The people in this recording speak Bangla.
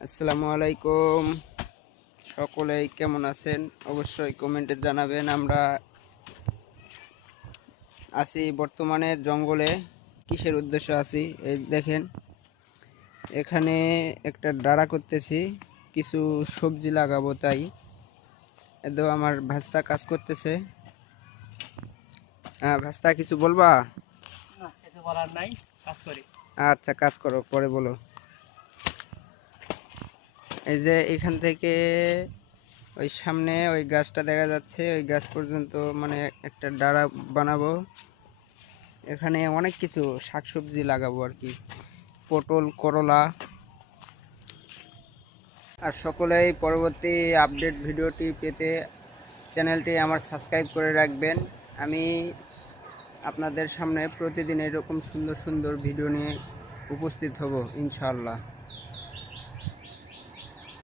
আসসালামু আলাইকুম। সকলেই কেমন আছেন অবশ্যই কমেন্টে জানাবেন। আমরা আছি বর্তমানে জঙ্গলে। কিসের উদ্দেশ্য আছি এই দেখেন, এখানে একটা ডাড়া করতেছি, কিছু সবজি লাগাবো, তাই এতো আমার ভাস্তা কাজ করতেছে। ভাস্তা কিছু বলবা? না, কিছু বলার নাই, কাজ করি। আচ্ছা, কাজ করো, পরে বলো। এই যে এখান থেকে ওই সামনে ওই গাছটা দেখা যাচ্ছে, ওই গাছ পর্যন্ত মানে একটা ডাড়া বানাবো। এখানে অনেক কিছু শাকসবজি লাগাবো আর কি, পটল, করলা। আর সকলেই পরবর্তী আপডেট ভিডিওটি পেতে চ্যানেলটি আমার সাবস্ক্রাইব করে রাখবেন। আমি আপনাদের সামনে প্রতিদিন এরকম সুন্দর সুন্দর ভিডিও নিয়ে উপস্থিত হব ইনশাআল্লাহ।